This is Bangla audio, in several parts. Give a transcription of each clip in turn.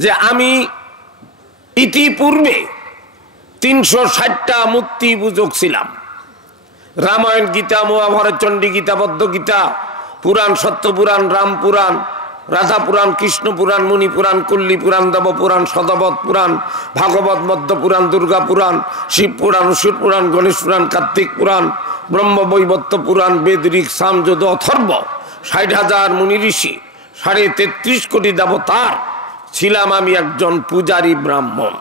যে আমি ইতিপূর্বে 360টা মূর্তি পূজক ছিলাম। রামায়ণ, গীতা, মহাভারত, চণ্ডী গীতা, বদ্ধ গীতা, পুরাণ, সত্যপুরাণ, রাম পুরাণ, রাধা পুরাণ, কৃষ্ণ পুরাণ, মুনি পুরাণ, কুল্লী পুরাণ, দেব পুরাণ, সদাবত পুরাণ, ভাগবত, মধ্য পুরাণ, দুর্গা পুরাণ, শিব পুরাণ, অসুর পুরাণ, গণেশ পুরাণ, কার্তিক পুরাণ, ব্রহ্মবৈবর্ত পুরাণ, বেদ, ঋক, সাম, যজু, অথর্ব, 60,000 মুনি ঋষি, 33.5 কোটি দেবতার ছিলাম আমি একজন পূজারী ব্রাহ্মণ।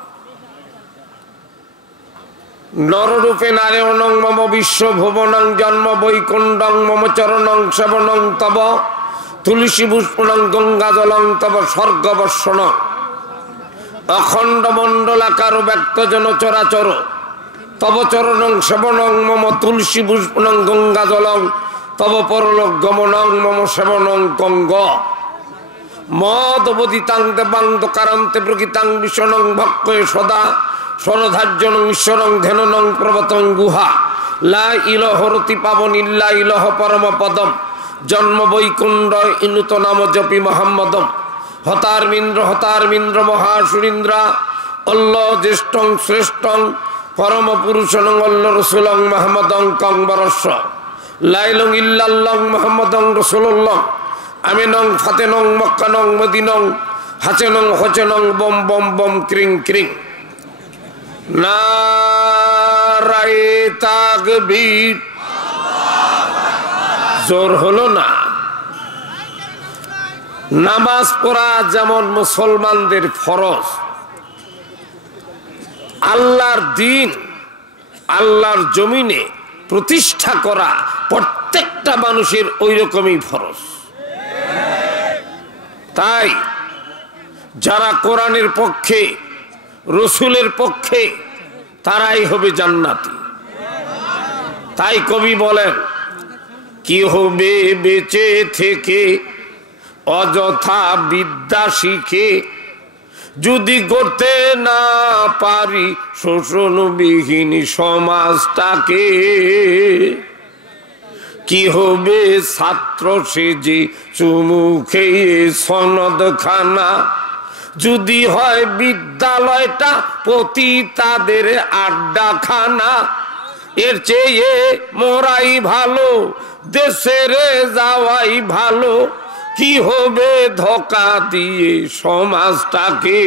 নররূপে নারায়ণং মম বিশ্বভুবনং জন্ম বৈকুণ্ঠং মম চরণং সেবনং তব তুলসী পুষ্পণং গঙ্গা জলং তব স্বর্গবর্ষণ অখণ্ড মণ্ডলাকার ব্যক্তজন চরাচর তব চরণং সেবনং মম তুলসী পুষ্পণং গঙ্গা জলং তব পরলোক গমনং মম সেবনং গঙ্গ মদবদিতাং দেবাং দকারান্তে প্রকৃতাং বিষ্ণং ভক্তয়ে সদা সরধার্যনং ঈশ্বরং ধ্যাননং প্রবতং গুহা লা ইলহ রতি পাবন ইল্লা ইলহ পরম পদম জন্ম বৈকুণ্ঠ ইনুত নাম জপি মোহাম্মদম হতারমিন্দ্র মহাসুরিন্দ্রা অল্ল জ্যেষ্ঠং শ্রেষ্ঠং পরম পুরুষনং অল্ল রসুলং মোহাম্মদং কংবরস্য লাইলং ইল্লাল্লং মোহাম্মদং রসুল্লং আমিনং ফাতেনং মক্কানং মদিনং হাচেনং হচেনং বম বম বম ক্রিং ক্রিং। নারায়ে তাকবীর, জোর হলো না। নামাজ পড়া যেমন মুসলমানদের ফরজ, আল্লাহর দ্বীন আল্লাহর জমিনে প্রতিষ্ঠা করা প্রত্যেকটা মানুষের ওই রকমই ফরজ। তাই যারা কোরআনের পক্ষে, রসুলের পক্ষে, তারাই হবে জান্নাতি। তাই কবি বলেন, কি হবে বেঁচে থেকে অযথা বিদ্যা শিখে যদি করতে না পারি শোষণবিহীন সমাজটাকে। কি হবে ছাত্র সেজে চুমু খেয়ে সনদ খানা যদি হয় বিদ্যালয়টা প্রতি তাদের আড্ডা খানা। এর চেয়ে মোরাই ভালো, দেশের যাওয়াই ভালো। কি হবে ধোঁকা দিয়ে সমাজটাকে।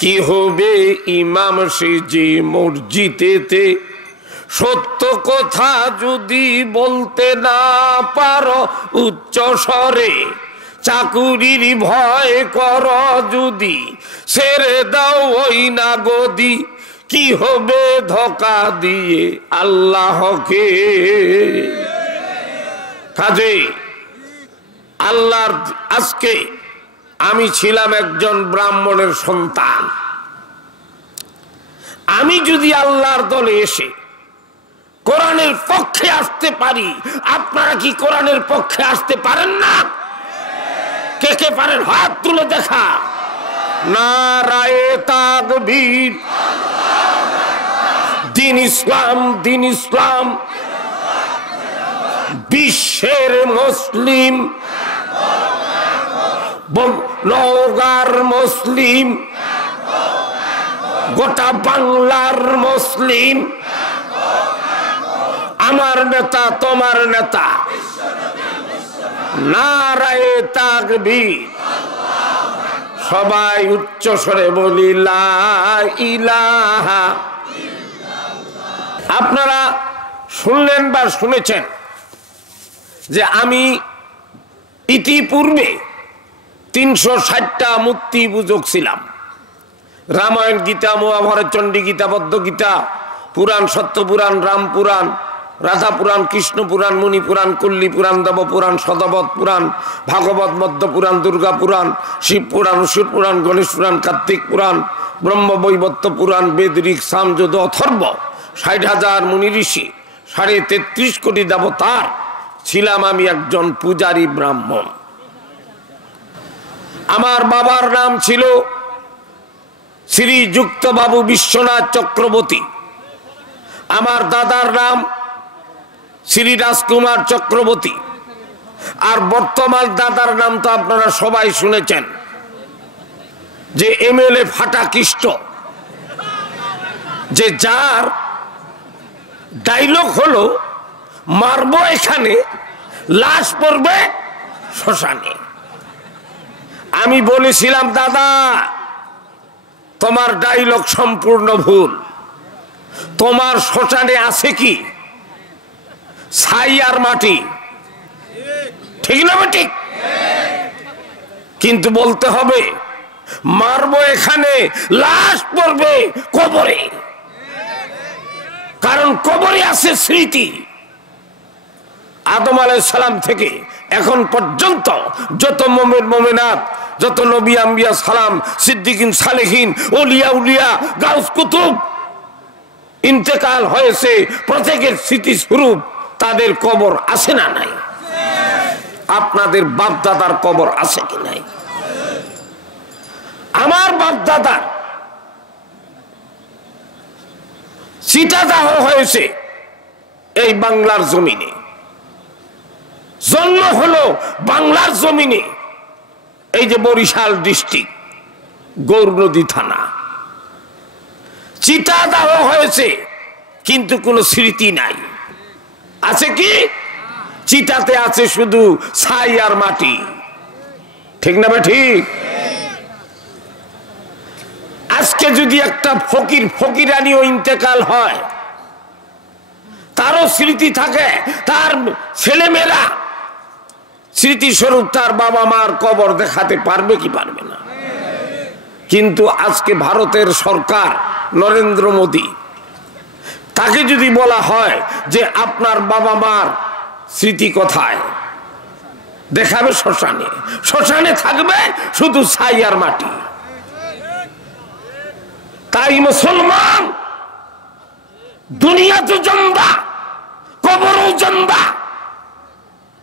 কি হবে ইমাম সেজে মসজিদেতে সত্য কথা যদি বলতে না পারো উচ্চ স্বরে। চাকুরির ভয় কর যদি ছেড়ে দাও ওই না গদি। কি হবে ধোঁকা দিয়ে আল্লাহকে। কাজে আল্লাহর, আজকে আমি ছিলাম একজন ব্রাহ্মণের সন্তান। আমি যদি আল্লাহর দলে এসে কোরআনের পক্ষে আসতে পারি, আপনারা কি কোরআনের পক্ষে আসতে পারেন না? কে কে পারেন হাত তুলে দেখা। নারায়ে তাকবীর। দ্বীন ইসলাম, দ্বীন ইসলাম। বিশ্বের মুসলিম, নওগাঁর মুসলিম, গোটা বাংলার মুসলিম। আমার নেতা তোমার নেতা। নারায়ে তাকবীর। সবাই উচ্চ স্বরে বলি লা ইলাহা। আপনারা শুনলেন বা শুনেছেন যে আমি ইতিপূর্বে 360টা মূর্তি পূজক ছিলাম। রামায়ণ, গীতা, মহাভারত, চণ্ডী গীতা, বদ্ধ গীতা, পুরাণ, সত্যপুরাণ, রাম পুরাণ, রাধা পুরাণ, কৃষ্ণ পুরাণ, মুনি পুরাণ, কুল্লী পুরাণ, দেব পুরাণ, সদাবত পুরাণ, ভাগবত, মধ্য পুরাণ, দুর্গা পুরাণ, শিব পুরাণ, অসুর পুরাণ, গণেশ পুরাণ, কার্তিক পুরাণ, ব্রহ্মবৈবর্ত পুরাণ, বেদ, ঋক, সাম, যজু, অথর্ব, 60,000 মুনি ঋষি, 33.5 কোটি দেবতার ছিলাম আমি একজন পূজারী ব্রাহ্মণ। আমার বাবার নাম ছিল শ্রীযুক্ত বাবু বিশ্বনাথ চক্রবর্তী। আমার দাদার নাম শ্রী রাজকুমার চক্রবর্তী। আর বর্তমান দাদার নাম তো আপনারা সবাই শুনেছেন, যে এমএলএ ফাটা কিষ্ট, যে যার ডায়লগ হলো মারবো এখানে, লাশ পড়বে শ্মশানে। আমি বলেছিলাম দাদা তোমার ডায়লগ সম্পূর্ণ ভুল। তোমার শ্মশানে আছে কি ছাই আর মাটি, ঠিক না ঠিক? কিন্তু বলতে হবে মারবো এখানে, লাশ পড়বে কবরে, কারণ কবরে আছে স্মৃতি। আদম আলাইহিস সালাম থেকে এখন পর্যন্ত যত মুমিন মুমিনাত, যত নবী আম্বিয়া সালাম, সিদ্দিকিন সালেহিন, ওলিয়া উলিয়া, গাউস কুতুব ইন্তেকাল হয়েছে, প্রত্যেকের স্মৃতি স্বরূপ তাদের কবর আছে না নাই? আপনাদের বাপ দাদার কবর আছে কি নাই? আমার বাপ দাদা চিতাদাহ হয়েছে এই বাংলার জমিনে, জন্ম হলো বাংলার জমিনে, এই যে বরিশাল ডিস্ট্রিক্ট গৌরনদী থানা। চিতাদাহ হয়েছে কিন্তু কোনো স্মৃতি নাই। আছে কি? চিতাতে আছে শুধু ছাই আর মাটি, ঠিক না ঠিক? আজকে যদি একটা ফকির ফকিরানিও ইন্তেকাল হয়, তারও স্মৃতি থাকে, তার ছেলেমেয়েরা স্মৃতিস্বরূপ তার বাবা মার কবর দেখাতে পারবে কি পারবে না? কিন্তু আজকে ভারতের সরকার নরেন্দ্র মোদী, তাকে যদি বলা হয় যে আপনার বাবা মার স্মৃতি কোথায়, দেখাবে শ্মশানে। শ্মশানে থাকবে শুধু ছাই আর মাটি। তাই মুসলমান দুনিয়া তো জন্দা, কবরও জন্দা,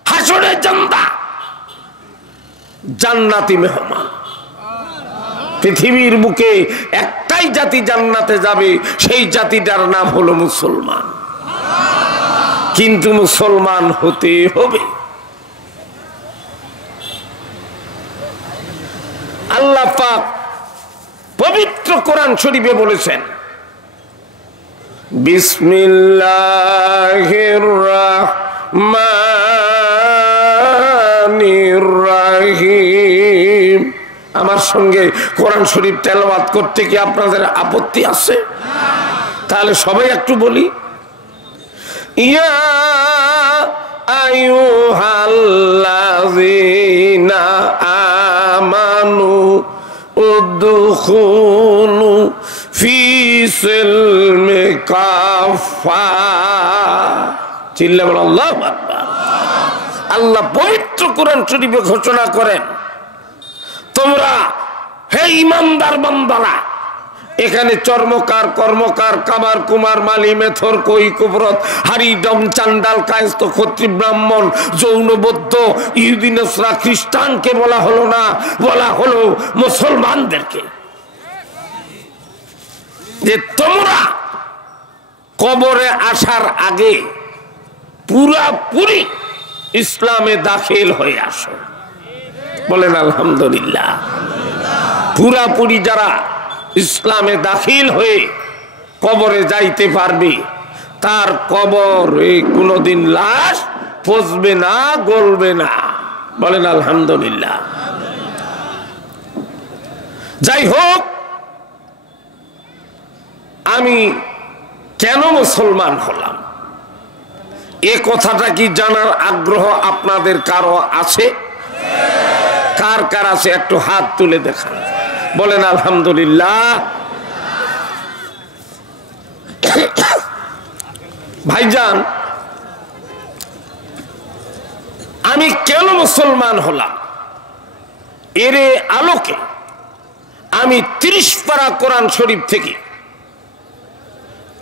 হাসরে জন্দা, জান্নাতি মেহমান। পৃথিবীর বুকে একটাই জাতি জান্নাতে যাবে, সেই জাতিটার নাম হলো মুসলমান। কিন্তু মুসলমান হতে হবে। আল্লাহ পাক পবিত্র কোরআন শরীফে বলেছেন, বিসমিল্লাহির রাহমানির রাহিম। আমার সঙ্গে কোরআন শরীফ তেলাওয়াত করতে কি আপনাদের আপত্তি আছে? তাহলে সবাই একটু বলি, ইয়া আইয়ুহাল্লাযীনা আমানু উদখুলু ফি সিলমি কাফা। চিল্লা বলো আল্লাহু আকবার। আল্লাহ পবিত্র কোরআন শরীফে ঘোষণা করেন, তোমরা হে ঈমানদার বান্দারা, এখানে চর্মকার, কর্মকার, কামার, কুমার, মালি, মেথর, কই, কুবরত, হারি, ডম, চান্ডাল, কায়স্থ, ক্ষত্রি, ব্রাহ্মণ, যৌনবদ্ধ, ইহুদি, নসরা, খ্রিস্টানকে বলা হলো না, বলা হলো মুসলমানদেরকে, যে তোমরা কবরে আসার আগে পুরাপুরি ইসলামে দাখিল হয়ে আসো। বলেন আলহামদুলিল্লাহ। পুরাপুরি যারা ইসলামে দাখিল হয়ে কবরে যাইতে পারবে, তার কবরে কোনোদিন লাশ পচবে না, গলবে না। বলেন আলহামদুলিল্লাহ। যাই হোক, আমি কেন মুসলমান হলাম, এ কথাটা কি জানার আগ্রহ আপনাদের কারো আছে? কার কার আছে একটু হাত তুলে দেখান। বলেন আলহামদুলিল্লাহ। ভাইজান, আমি কেন মুসলমান হলাম, এর আলোকে আমি 30 পারা কোরআন শরীফ থেকে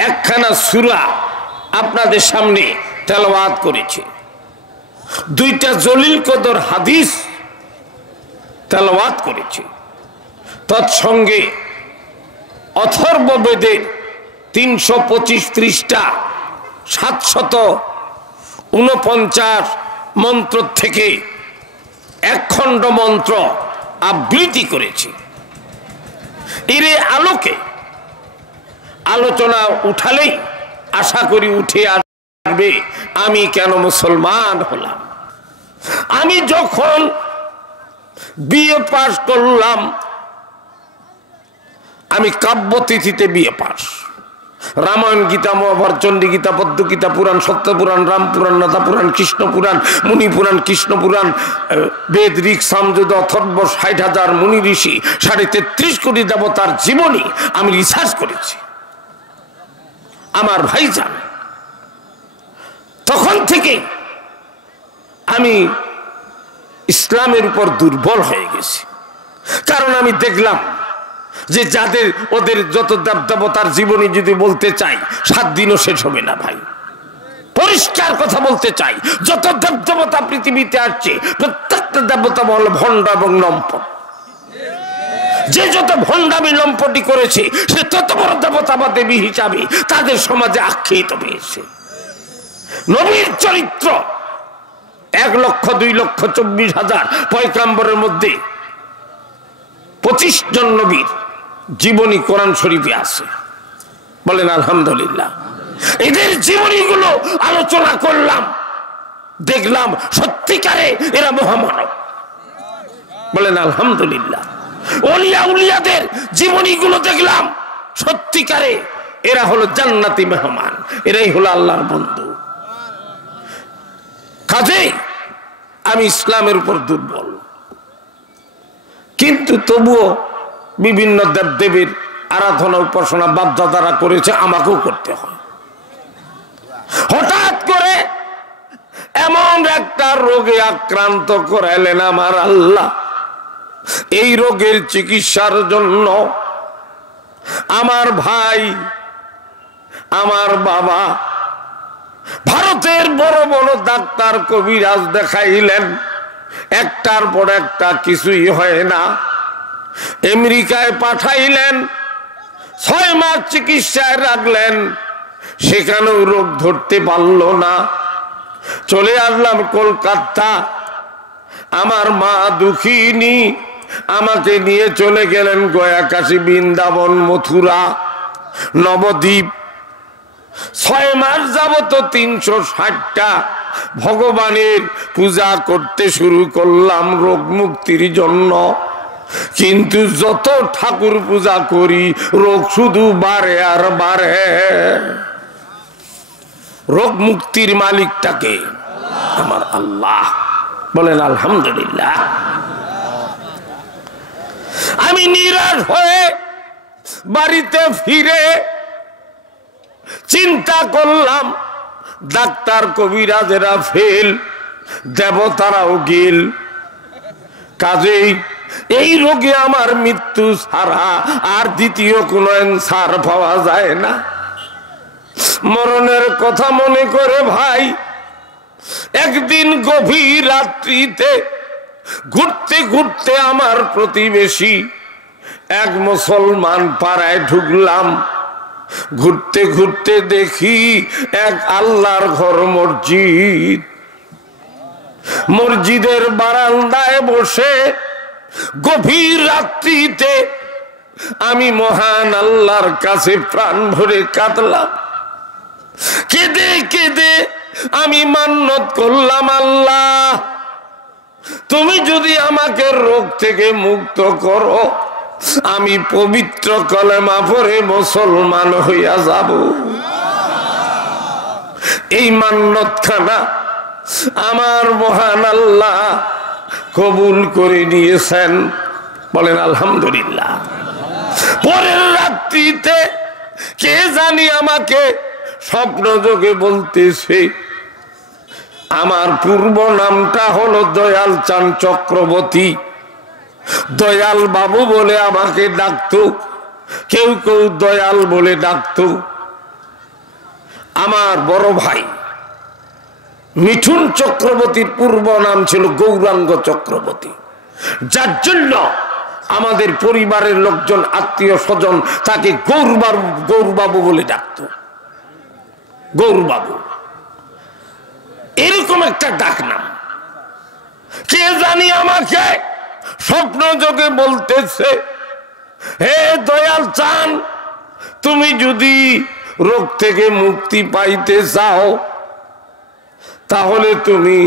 একখানা সূরা আপনাদের সামনে তেলাওয়াত করেছি, 2টা জলিল কদর হাদিস তেলাওয়াত করেছি, তৎসঙ্গে অথর্ববেদের 325 পৃষ্ঠা 749 মন্ত্র থেকে 1 খণ্ড মন্ত্র আবৃত্তি করেছি। এর আলোকে আলোচনা উঠালেই আশা করি উঠে আসবে আমি কেন মুসলমান হলাম। আমি যখন বিএ পাস করলাম, আমি কাব্যতিথিতে বিএ পাস। রামায়ণ, গীতা, মহাভারত, চণ্ডী গীতা, পদ্ম গীতা, পুরাণ, সত্যপুরাণ, রামপুরাণ, নাথাপুরাণ, কৃষ্ণপুরাণ, মুনিপুরাণ, কৃষ্ণপুরাণ, বেদ, ঋক, সামবেদ, অথর্ব, ৬০,০০০ মুনি ঋষি, ৩৩ কোটি দেবতার জীবনী আমি রিসার্চ করেছি। আমার ভাইজান, তখন থেকে আমি ইসলামের উপর দুর্বল হয়ে গেছি। কারণ আমি দেখলাম যে যাদের ওদের যত দেবতার জীবনী যদি বলতে চাই ৭ দিনও শেষ হবে না ভাই। পরিষ্কার কথা বলতে চাই, যত দেবতা পৃথিবীতে আসছে প্রত্যেকটা দেবতা হলো ভণ্ড এবং লম্পট। যে যত ভণ্ডামি লম্পটি করেছে সে তত বড় দেবতা বা দেবী হিসাবে তাদের সমাজে আখ্যায়িত হয়েছে। নবীর চরিত্র ১,০০,০০০,২,২৪,০০০ পয়গাম্বরের মধ্যে ২৫ জন নবীর জীবনী কোরআন শরীফে আছে। বলেন আলহামদুলিল্লাহ। এদের জীবনীগুলো আলোচনা করলাম, দেখলাম সত্যিকারে এরা মহামানব। বলেন আলহামদুলিল্লাহ। ওলিয়া উলিয়াদের জীবনীগুলো দেখলাম, সত্যিকারে এরা হলো জান্নাতি মেহমান, এরাই হলো আল্লাহর বন্ধু। কাজেই আমি ইসলামের উপর দুর্বল, কিন্তু তবুও বিভিন্ন দেবদেবীর আরাধনা উপাসনা বাপদাদারা করেছে, আমাকেও করতে হয়। হঠাৎ করে এমন একটা রোগে আক্রান্ত করাইলেন আমার আল্লাহ। এই রোগের চিকিৎসার জন্য আমার ভাই, আমার বাবা ভারতের বড় বড় ডাক্তার কবিরাজ দেখাইলেন, একটার পর একটা কিছুই হয় না। আমেরিকায় পাঠাইলেন, ৬ মাস চিকিৎসায় রাখলেন, সেখানেও রোগ ধরতে পারল না। চলে আসলাম কলকাতা, আমার মা দুঃখিনী আমাকে নিয়ে চলে গেলেন গয়া, কাশী, বৃন্দাবন, মথুরা, নবদ্বীপ। ৬ মাস যাবত ৩৬০টা ভগবানের পূজা করতে শুরু করলাম রোগ মুক্তির জন্য। কিন্তু যত ঠাকুর পূজা করি রোগ শুধু বাড়ে আর বাড়ে। রোগ মুক্তির মালিকটাকে আমার আল্লাহ। বলেন আলহামদুলিল্লাহ। আমি নিরাশ হয়ে বাড়িতে ফিরে চিন্তা করলাম, ডাক্তার কবিরাজেরা ফেল, দেবতারাও গেল, কাজেই এই রোগে আমার মৃত্যু ছাড়া আর দ্বিতীয় কোনো অ্যান্সার পাওয়া যায় না। মরণের কথা মনে করে ভাই একদিন গভীর রাত্রিতে ঘুরতে ঘুরতে আমার প্রতিবেশী এক মুসলমান পাড়ায় ঢুকলাম। ঘুরতে ঘুরতে দেখি এক আল্লাহর ঘর মসজিদ। মসজিদের বারান্দায় বসে গভীর রাত্রিতে আমি মহান আল্লাহর কাছে প্রাণ ভরে কাঁদলাম। কেঁদে কেঁদে আমি মান্নত করলাম, আল্লাহ তুমি যদি আমাকে রোগ থেকে মুক্ত করো, আমি পবিত্র কলেমা পড়ে মুসলমান হইয়া যাব। এই মান্নত খানা আমার মহান আল্লাহ কবুল করে নিয়েছেন। বলেন আলহামদুলিল্লাহ। পরের রাত্রিতে কে জানি আমাকে স্বপ্ন যোগে বলতেছে, আমার পূর্ব নামটা হলো দয়াল চাঁদ চক্রবর্তী, দয়াল বাবু বলে আমাকে ডাকতো, কেউ কেউ দয়াল বলে ডাকতো। আমার বড় ভাই মিঠুন চক্রবর্তীর পূর্ব নাম ছিল গৌরাঙ্গ চক্রবর্তী, যার জন্য আমাদের পরিবারের লোকজন, আত্মীয় স্বজন তাকে গৌরবাবু বলে ডাকতো। গৌরবাবু এরকম একটা ডাক নাম। কে জানি আমাকে স্বপ্ন যোগে বলতেছে, হে দয়াল চান, তুমি যদি রোগ থেকে মুক্তি পাইতে চাও তাহলে তুমি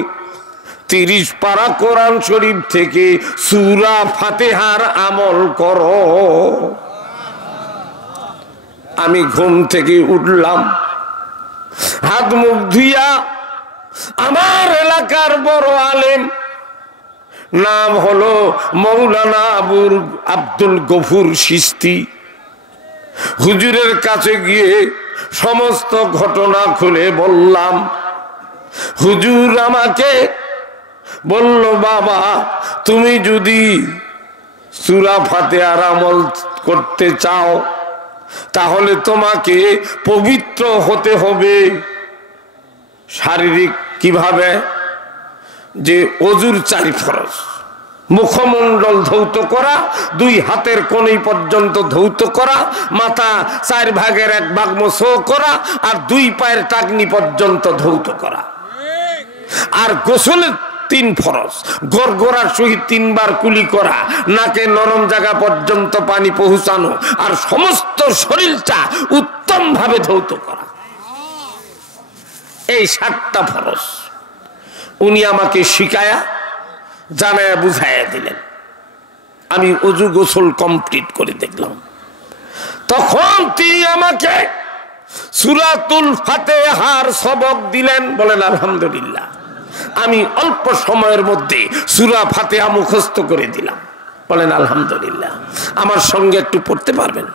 30 পারা কোরআন শরীফ থেকে সূরা ফাতিহার আমল করো। আমি ঘুম থেকে উঠলাম, হাত মুখ ধুইয়া আমার এলাকার বড় আলেম, নাম হলো মৌলানা আব্দুল গফুর চিশতি, হুজুরের কাছে গিয়ে সমস্ত ঘটনা খুলে বললাম। হুজুর আমাকে বলল, বাবা তুমি যদি সূরা ফাতিহার আমল করতে চাও তাহলে তোমাকে পবিত্র হতে হবে। শারীরিক কিভাবে? যে অজুর 4 ফরজ, মুখমণ্ডল ধৌত করা, 2 হাতের কনুই পর্যন্ত ধৌত করা, মাথা 4 ভাগের 1 ভাগ মোছও করা, আর 2 পায়ের টাকনি পর্যন্ত ধৌত করা। আর গোসলের 3 ফরজ, গড়গড়ার সহিত 3 বার কুলি করা, নাকে নরম জায়গা পর্যন্ত পানি পৌঁছানো, আর সমস্ত শরীরটা উত্তম ভাবে ধৌত করা। এই 7টা ফরজ উনি আমাকে শিখায়া জানায়া বুঝাইয়া দিলেন। আমি ওযু গোসল কমপ্লিট করে দেখলাম, তখন তিনি আমাকে সূরাতুল ফাতিহার সবক দিলেন। বলেন আলহামদুলিল্লাহ। আমি অল্প সময়ের মধ্যে সূরা ফাতিহা মুখস্থ করে দিলাম। বলেন আলহামদুলিল্লাহ। আমার সঙ্গে একটু পড়তে পারবেন?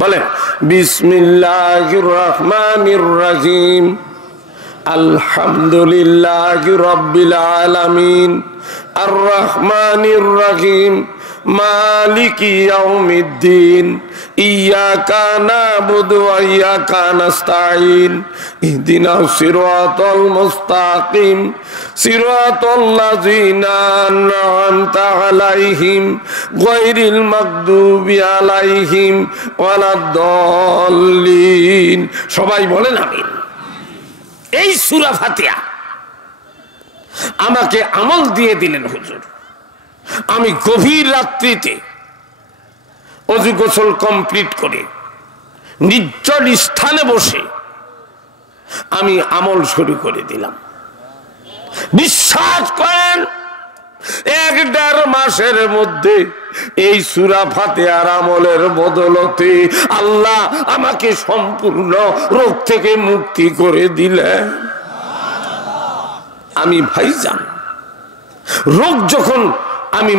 বলেন বিসমিল্লাহির রহমানির রহিম, আলহামদুলিল্লাহি রাব্বিল আলামিন, আর রহমানির রহিম, মালিকি ইয়াউমিদ্দিন, ইয়াকা নাবুদু ওয়া ইয়াকা নাস্তাঈন, ইহদিনাস সিরাতাল মুস্তাকিম, সিরাতাল লাযিনা আন'আমতা আলাইহিম, গায়রিল মাগদুবি আলাইহিম ওয়ালাদ-দাল্লিন। সবাই বলেন আমিন। এই সূরা ফাতিহা আমাকে আমল দিয়ে দিলেন হুজুর। আমি গভীর রাত্রিতে ওযু গোসল কমপ্লিট করে নির্জন স্থানে বসে আমি আমল শুরু করে দিলাম। বিশ্বাস করেন 1-1.5 মাসের মধ্যে এই সূরা ফাতিহার আমলের বদলতে আল্লাহ আমাকে সম্পূর্ণ রোগ থেকে মুক্তি করে দিলেন। আমি ভাইজান, রোগ যখন আমি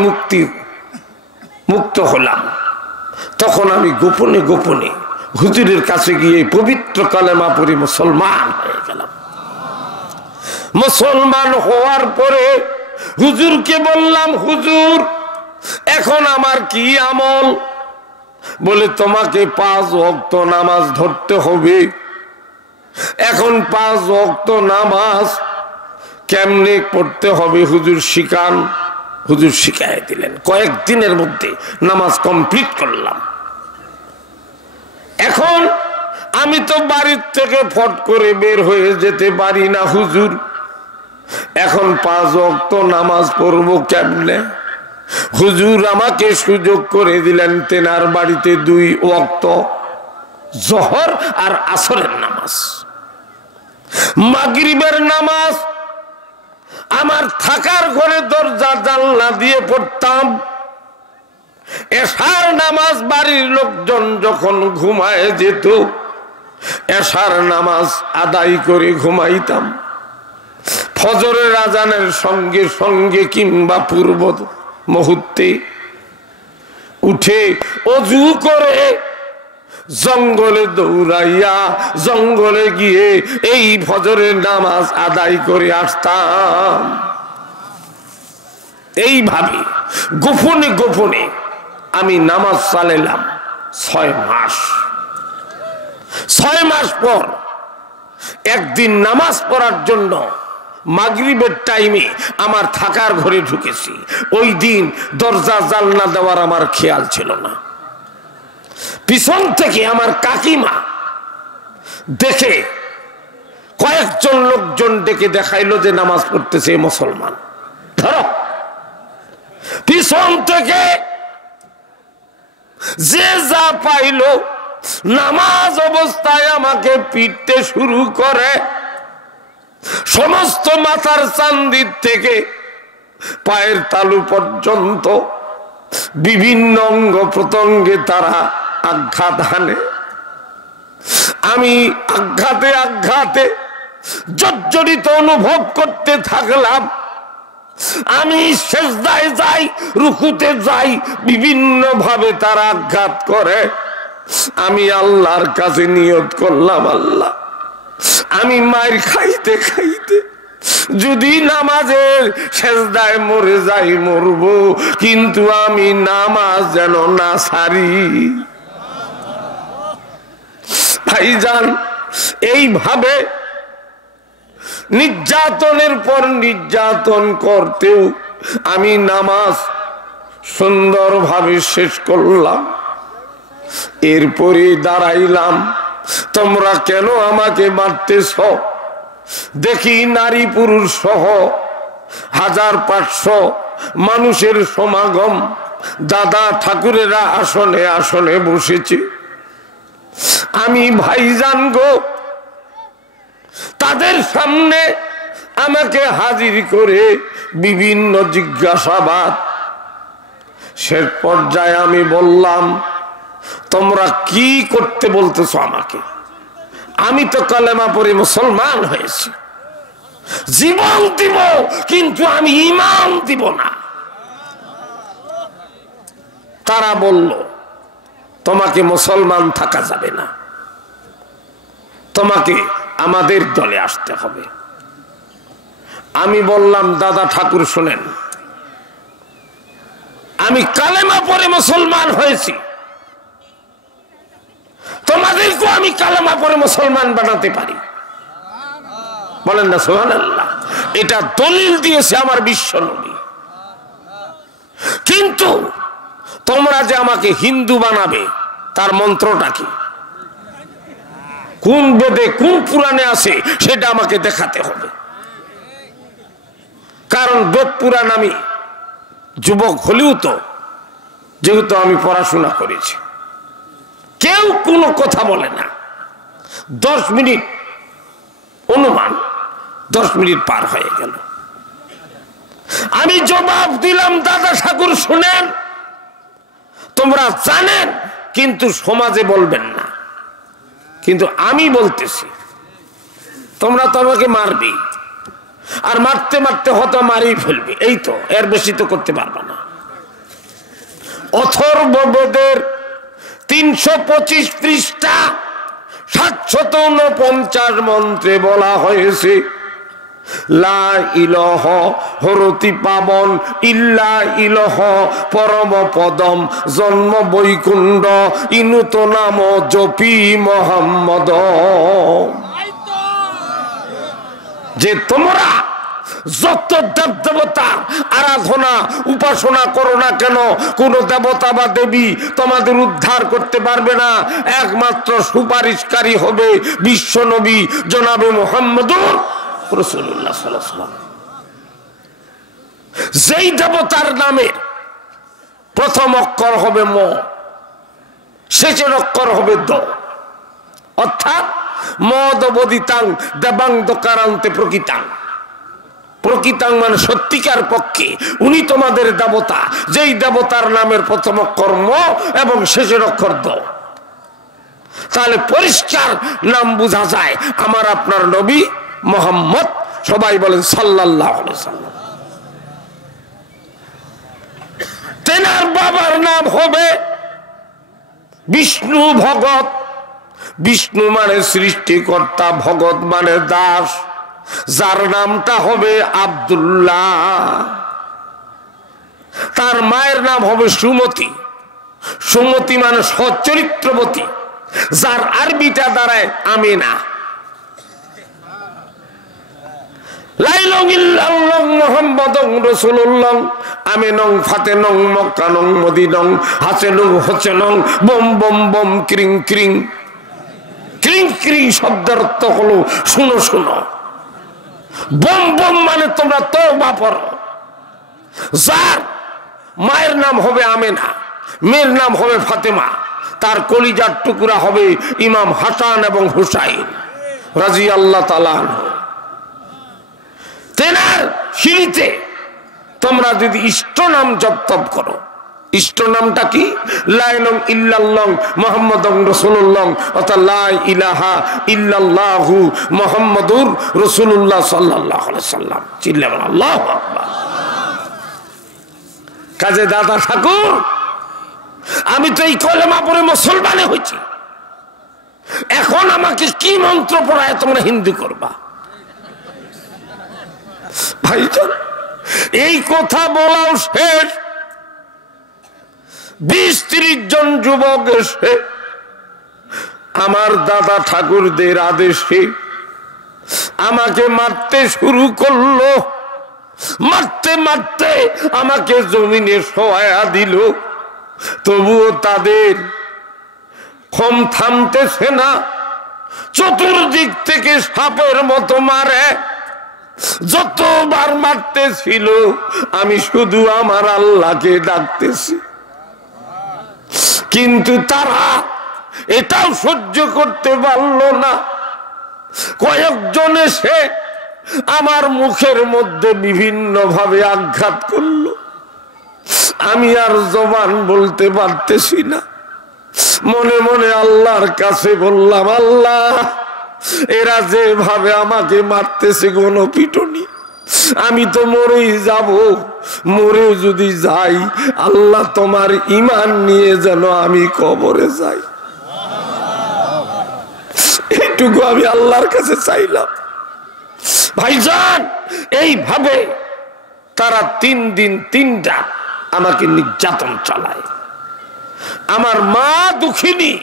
মুক্ত হলাম, তখন আমি গোপনে গোপনে হুজুরের কাছে গিয়ে পবিত্র কালেমা পড়ে মুসলমান হয়ে গেলাম। মুসলমান হওয়ার পরে হুজুরকে বললাম, হুজুর এখন আমার কি আমল? বলে তোমাকে 5 ওয়াক্ত নামাজ ধরতে হবে। এখন 5 ওয়াক্ত নামাজ কেমনে পড়তে হবে হুজুর শিখান। হুজুর শিখাই দিলেন। কয়েকদিনের মধ্যে নামাজ কমপ্লিট করলাম। এখন আমি তো বাড়ির থেকে ফট করে বের হয়ে যেতে পারি না হুজুর। এখন 5 ওয়াক্ত নামাজ পড়বো কেমনে? হুজুর আমাকে সুযোগ করে দিলেন তেনার বাড়িতে 2 ওয়াক্ত জোহর আর আসরের নামাজ। মাগরিবের নামাজ আমার থাকার ঘরে দরজা জানলা দিয়ে পড়তাম। এশার নামাজ বাড়ির লোকজন যখন ঘুমায় যেত, এশার নামাজ আদায় করে ঘুমাইতাম। ফজরের আজানের সঙ্গে সঙ্গে কিংবা পূর্ব মুহূর্তে উঠে ওযু করে জঙ্গলে দৌড়াইয়া জঙ্গলে গিয়ে এই ফজরের নামাজ আদায় করে আসতাম। এইভাবে গোপনে গোপনে আমি নামাজ চালাইলাম 6 মাস। 6 মাস পর একদিন নামাজ পড়ার জন্য মাগরিবের টাইমে আমার থাকার ঘরে ঢুকেছি। ওই দিন দরজা জানলা দেওয়ার আমার খেয়াল ছিল না। পিছন থেকে আমার কাকিমা দেখে কয়েকজন লোকজন ডেকে দেখাইলো যে নামাজ পড়তেছে মুসলমান। ধরো, পিছন থেকে যে যা পাইল নামাজ অবস্থায় আমাকে পিটতে শুরু করে। সমস্ত মাথার চান্দির থেকে পায়ের তালু পর্যন্ত বিভিন্ন অঙ্গ প্রত্যঙ্গে তারা আঘাত হানে। আমি আঘাতে আঘাতে জর্জরিত অনুভব করতে থাকলাম। আমি সেজদায় যাই, রুকুতে যাই, বিভিন্ন ভাবে তারা আঘাত করে। আমি আল্লাহর কাছে নিয়ত করলাম, আল্লাহ আমি মায়ের খাইতে খাইতে যদি নামাজের সেজদায় মরে যাই মরব, কিন্তু আমি নামাজ যেন না ছাড়ি। ভাইজান, এইভাবে নির্যাতনের পর নির্যাতন করতেও আমি নামাজ সুন্দরভাবে শেষ করলাম। এরপরে দাঁড়াইলাম, তোমরা কেন আমাকে মারতেছ? দেখি নারী পুরুষ সহ 1500 মানুষের সমাগম। দাদা ঠাকুরেরা আসনে আসনে বসেছে। আমি ভাইজান গো, তাদের সামনে আমাকে হাজির করে বিভিন্ন জিজ্ঞাসাবাদ। শেষ পর্যায়ে আমি বললাম, তোমরা কি করতে বলতেছ আমাকে? আমি তো কালেমা পড়ে মুসলমান হয়েছি, জীবন দিব, কিন্তু আমি ঈমান দিব না। তারা বলল, তোমাকে মুসলমান থাকা যাবে না, তোমাকে আমাদের দলে আসতে হবে। আমি বললাম, দাদা ঠাকুর শুনেন, আমি কালেমা পড়ে মুসলমান হয়েছি, তোমাদেরকে আমি কালেমা পড়ে মুসলমান বানাতে পারি। বলেন না সুবহানাল্লাহ। এটা দলিল দিয়েছে আমার বিশ্ব নবী। কিন্তু তোমরা যে আমাকে হিন্দু বানাবে, তার মন্ত্রটা কি? কোন বেদে কোন পুরাণে আছে সেটা আমাকে দেখাতে হবে। কারণ বেদ পুরাণ আমি যুবক হলেও তো, যেহেতু আমি পড়াশোনা করেছি, কেউ কোনো কথা বলে না। 10 মিনিট অনুমান, 10 মিনিট পার হয়ে গেল। আমি জবাব দিলাম, দাদা ঠাকুর শুনেন, তোমরা জানেন কিন্তু সমাজে বলবেন না। কিন্তু আমি বলতেছি, তোমরা তো আমাকে মারবি, আর মারতে মারতে হয়তো মারি ফেলবি, এই তো, এর বেশি তো করতে পারবা না। অথর্ববেদের 325 পৃষ্ঠা 749 মন্ত্রে বলা হয়েছে, লা ইলাহ হরতি পাবন ইল্লা ইলাহ পরম পদম জন্ম বৈকুণ্ঠ ইনুত নাম জপি মোহাম্মদ। যে তোমরা যত দেব দেবতার আরাধনা উপাসনা করো না কেন, কোন দেবতা বা দেবী তোমাদের উদ্ধার করতে পারবে না। একমাত্র সুপারিশকারী হবে বিশ্ব নবী জনাবে মুহাম্মদুর রাসূলুল্লাহ সাল্লাল্লাহু আলাইহি ওয়াসাল্লাম। যেই দেবতার নামের প্রথম অক্ষর হবে ম, শেষের অক্ষর হবে দ, অর্থাৎ মদবদিতাং দেবাং দকারান্তে প্রকৃতাং। প্রকৃতাং মানে সত্যিকার পক্ষে উনি তোমাদের দেবতা, যেই দেবতার নামের প্রথম অক্ষর ম এবং শেষের অক্ষর দ। তাহলে পরিষ্কার নাম বোঝা যায় আমার আপনার নবী মুহাম্মদ। সবাই বলেন সাল্লাল্লাহু আলাইহি সাল্লাম। তেনার বাবার নাম হবে বিষ্ণু ভগত। বিষ্ণু মানে সৃষ্টিকর্তা, ভগত মানে দাস, যার নামটা হবে আব্দুল্লাহ। তার মায়ের নাম হবে সুমতি। সুমতি মানে সচ্চরিত্রবতী, যার আরবিটা দাঁড়ায় আমিনা। লাইলং ইল্লাল্লাহ মুহাম্মাদুর রাসূলুল্লাহ আমিনং ফাতেনং মক্কানং মদিনং হাসেনং হচেনং বম বম বম ক্রিং ক্রিং। ক্রিং ক্রিং শব্দের অর্থ হলো শুনো শুনো। বম বম মানে তোমরা তওবা পড়ো। যার মায়ের নাম হবে আমেনা, মেয়ের নাম হবে ফাতেমা, তার কলিজার টুকরা হবে ইমাম হাসান এবং হুসাইন রাদিয়াল্লাহু তাআলা আনহু। তেনার সিঁড়িতে তোমরা যদি ইষ্ট নাম জপ তপ করো, ইষ্ট নামটা কি? লা ইলাহা ইল্লাল্লাহ মুহাম্মাদুর রাসূলুল্লাহ অর্থাৎ লা ইলাহা ইল্লাল্লাহু মুহাম্মাদুর রাসূলুল্লাহ সাল্লাল্লাহু আলাইহি সাল্লাম। চিল্লা বলেন আল্লাহু আকবার। কাজে দাদা ঠাকুর, আমি তো এই কলেমা পড়ে মুসলমান হয়েছি, এখন আমাকে কি মন্ত্র পড়ায় তোমরা হিন্দু করবা? ভাইজান, এই কথা বলাও শেষ। 20-30 জন যুবক এসে আমার দাদা ঠাকুরদের আদেশে আমাকে মারতে শুরু করলো। মারতে মারতে আমাকে জমিনে শোয়া দিল, তবুও তাদের ক্ষম থামতেছে না। চতুর্দিক থেকে সাপের মতো মারে। যতবার মারতেছিল আমি শুধু আমার আল্লাহকে ডাকতেছি, কিন্তু তারা এটাও সহ্য করতে পারল না। কয়েকজন এসে আমার মুখের মধ্যে বিভিন্ন ভাবে আঘাত করলো। আমি আর জবান বলতে পারতেছি না। মনে মনে আল্লাহর কাছে বললাম, আল্লাহ, এরা যেভাবে আমাকে মারতেছে গণপিটুনি, আমি তো মরেই যাব। মরেও যদি যাই, আল্লাহ তোমার ঈমান নিয়ে যেন আমি কবরে যাই, এইটুকু আমি আল্লাহর কাছে চাইলাম। ভাইজান, এইভাবে তারা 3 দিন 3 রাত আমাকে নির্যাতন চালায়। আমার মা দুঃখিনী,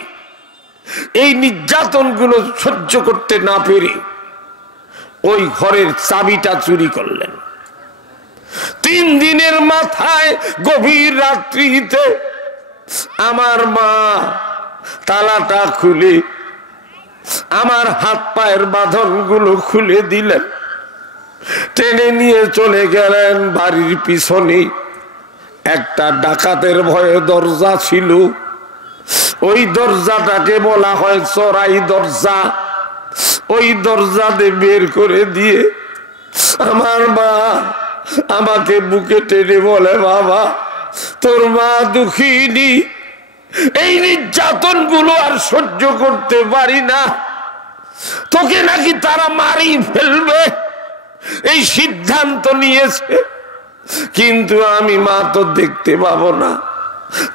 এই নির্যাতন গুলো সহ্য করতে না পেরে ওই ঘরের চাবিটা চুরি করলেন। 3 দিনের মাথায় গভীর রাত্রিতে আমার মা তালাটা খুলে আমার হাত পায়ের বাঁধন গুলো খুলে দিলেন, টেনে নিয়ে চলে গেলেন বাড়ির পিছনে। একটা ডাকাতের ভয়ে দরজা ছিল, ওই দরজাটাকে বলা হয় চড়াই দরজা। ওই দরজা দিয়ে বের করে দিয়ে আমার মা আমাকে বুকে টেনে বলে, বাবা, তোর মা দুঃখিনী, এই নির্যাতন গুলো আর সহ্য করতে পারি না, তোকে নাকি তারা মারি ফেলবে, এই সিদ্ধান্ত নিয়েছে। কিন্তু আমি মা তো দেখতে পাবো না,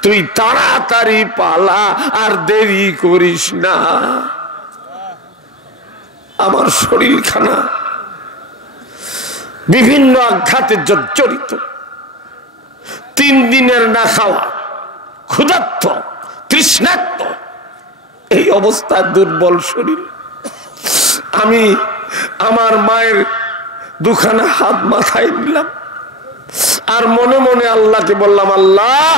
তুই তাড়াতাড়ি পালা, আর দেরি করিস না। আমার শরীরখানা বিভিন্ন আঘাতে জর্জরিত। 3 দিনের না খাওয়া, ক্ষুধার্ত, তৃষ্ণার্ত, এই অবস্থায় দুর্বল শরীর। আমি আমার মায়ের দুখানা হাত মাথায় নিলাম, আর মনে মনে আল্লাহকে বললাম, আল্লাহ,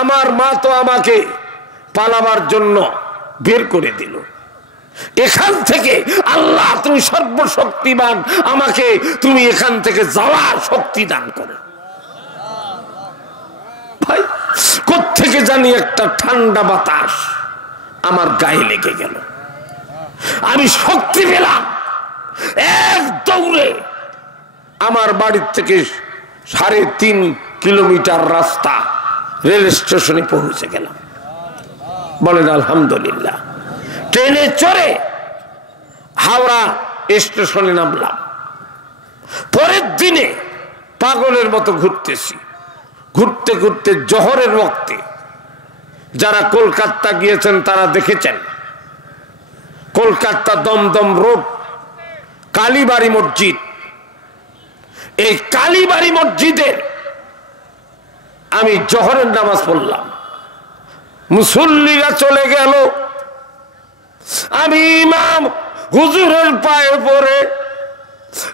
আমার মা তো আমাকে পালাবার জন্য বের করে দিল, এখান থেকে আল্লাহ তুমি সর্বশক্তিমান, আমাকে তুমি এখান থেকে যাওয়ার শক্তি দান করো। ভাই, কোত্থেকে জানি একটা ঠান্ডা বাতাস আমার গায়ে লেগে গেল। আমি শক্তি পেলাম, এক দৌড়ে আমার বাড়ির থেকে 3.5 কিলোমিটার রাস্তা রেল স্টেশনে পৌঁছে গেলাম। বলেন আলহামদুলিল্লাহ। ট্রেনে চড়ে হাওড়া স্টেশনে নামলাম। পরের দিনে পাগলের মতো ঘুরতেছি। ঘুরতে ঘুরতে জোহরের ওয়াক্তে, যারা কলকাতা গিয়েছেন তারা দেখেছেন, কলকাতা দমদম রোড কালীবাড়ি মসজিদ, এই কালীবাড়ি মসজিদের আমি জোহরের নামাজ পড়লাম। মুসল্লিরা চলে গেল, আমি ইমাম হুজুরের পায়ে পড়ে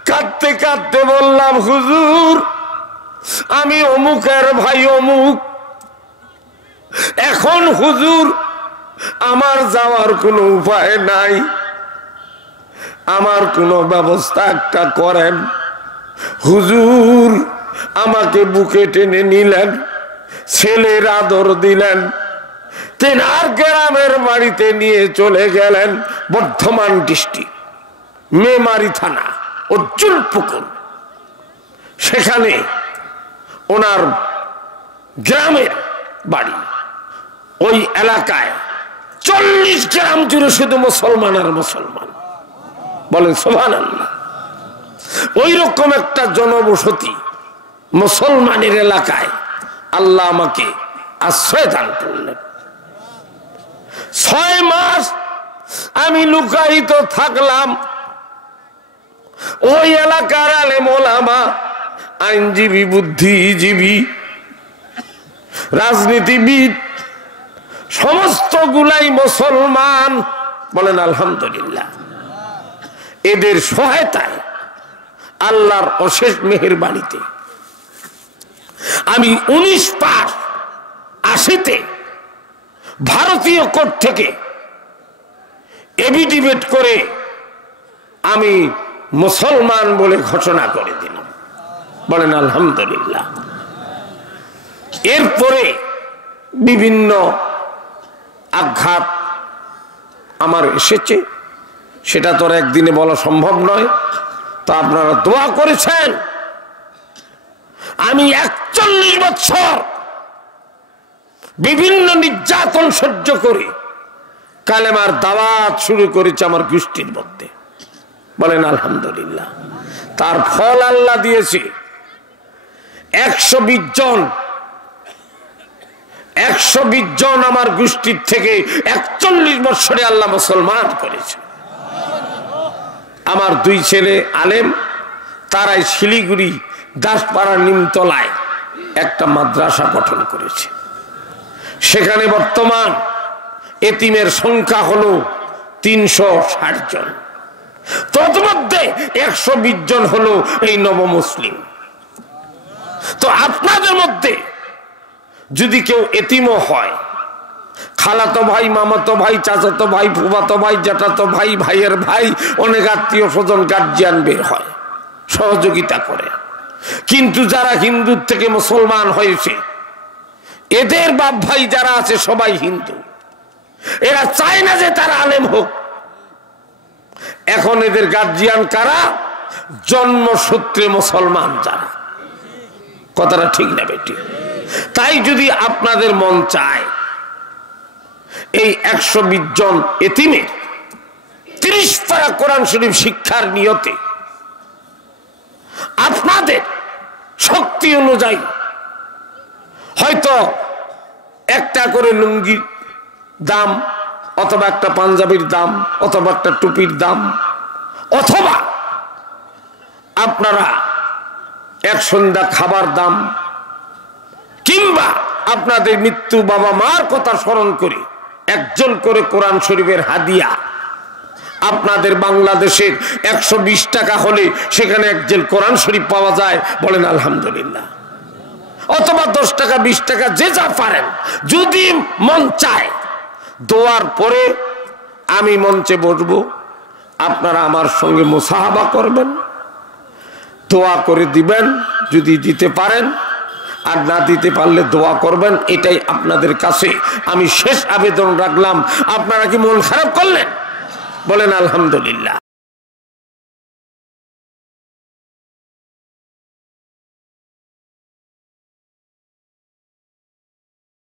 কাঁদতে কাঁদতে বললাম, হুজুর, আমি অমুকের ভাই অমুক, এখন হুজুর আমার যাওয়ার কোনো উপায় নাই, আমার কোনো ব্যবস্থা একটা করেন। হুজুর আমাকে বুকে টেনে নিলেন, ছেলের আদর দিলেন, তেনার গ্রামের বাড়িতে নিয়ে চলে গেলেন বর্ধমান ডিস্ট্রিক্ট মেমারি থানা অর্জুন পুকুর। সেখানে ওনার গ্রামের বাড়ি। ওই এলাকায় 40 গ্রাম জুড়ে শুধু মুসলমান আর মুসলমান, বলেন সুবহানাল্লাহ। ওই রকম একটা জনবসতি মুসলমানের এলাকায় আল্লাহ আমাকে আশ্রয় দান করলেন। 6 মাস আমি লুকায়িত থাকলাম। ওই এলাকার আলেম ওলামা, আইনজীবী, বুদ্ধিজীবী, রাজনীতিবিদ সমস্ত গুলাই মুসলমান, বলেন আলহামদুলিল্লাহ। এদের সহায়তায় আল্লাহর অশেষ মেহেরবানিতে আমি 19 পাস 80-তে ভারতীয় কোর্ট থেকে এফিডেভিট করে আমি মুসলমান বলে ঘোষণা করে দিলাম, বলেন আলহামদুলিল্লাহ। এরপরে বিভিন্ন আঘাত আমার এসেছে, সেটা তো একদিনে বলা সম্ভব নয়। তো আপনারা দোয়া করেছেন। আমি 41 বছর বিভিন্ন নির্যাতন সহ্য করে কালেমার দাওয়াত শুরু করেছে আমার গোষ্ঠীর মধ্যে, বলেন আলহামদুলিল্লাহ। তার ফল আল্লাহ দিয়েছে। 120 জন আমার গোষ্ঠীর থেকে 41 বছরে আল্লাহ মুসলমান করেছে। আমার 2 ছেলে আলেম, তারাই শিলিগুড়ি দাসপাড়া নিমতলায় একটা মাদ্রাসা গঠন করেছে। সেখানে বর্তমান এতিমের সংখ্যা হলো 360 জন। তন্মধ্যে 120 জন হলো এই নবমুসলিম। তো আপনাদের মধ্যে যদি কেউ এতিমও হয়, খালাতো ভাই, মামাতো ভাই, চাচাতো ভাই, ফুফাতো ভাই, জ্যাঠাতো ভাই, ভাইয়ের ভাই, অনেক আত্মীয় স্বজন গার্জিয়ান বের হয়, সহযোগিতা করে। কিন্তু যারা হিন্দুর থেকে মুসলমান হয়েছে, এদের বাপ ভাই যারা আছে সবাই হিন্দু, এরা চায় না যে তারা আলেম হোক। এখন এদের গার্জিয়ান কারা? জন্মসূত্রে মুসলমান যারা। কথাটা ঠিক না বেটি? তাই যদি আপনাদের মন চায় এই 120 জন এতিমের 30 পারা কোরআন শরীফ শিক্ষার নিয়তে আপনাদের শক্তি অনুযায়ী হয়তো একটা করে লুঙ্গির দাম, অথবা একটা পাঞ্জাবির দাম, অথবা একটা টুপির দাম, অথবা আপনারা এক সন্ধ্যা খাবার দাম, কিংবা আপনাদের মৃত্যু বাবা মার কথা স্মরণ করে একজন করে কোরআন শরীফের হাদিয়া। আপনাদের বাংলাদেশের 120 টাকা হলে সেখানে একজন কোরআন শরীফ পাওয়া যায়, বলেন আলহামদুলিল্লাহ। অথবা 10 টাকা 20 টাকা যে যা পারেন, যদি মন চায় দোয়ার পরে আমি মঞ্চে বসবো, আপনারা আমার সঙ্গে মুসাহাবা করবেন, দোয়া করে দিবেন যদি দিতে পারেন, আর না দিতে পারলে দোয়া করবেন। এটাই আপনাদের কাছে আমি শেষ আবেদন রাখলাম। আপনারা কি মন খারাপ করলেন? বলেন আলহামদুলিল্লাহ।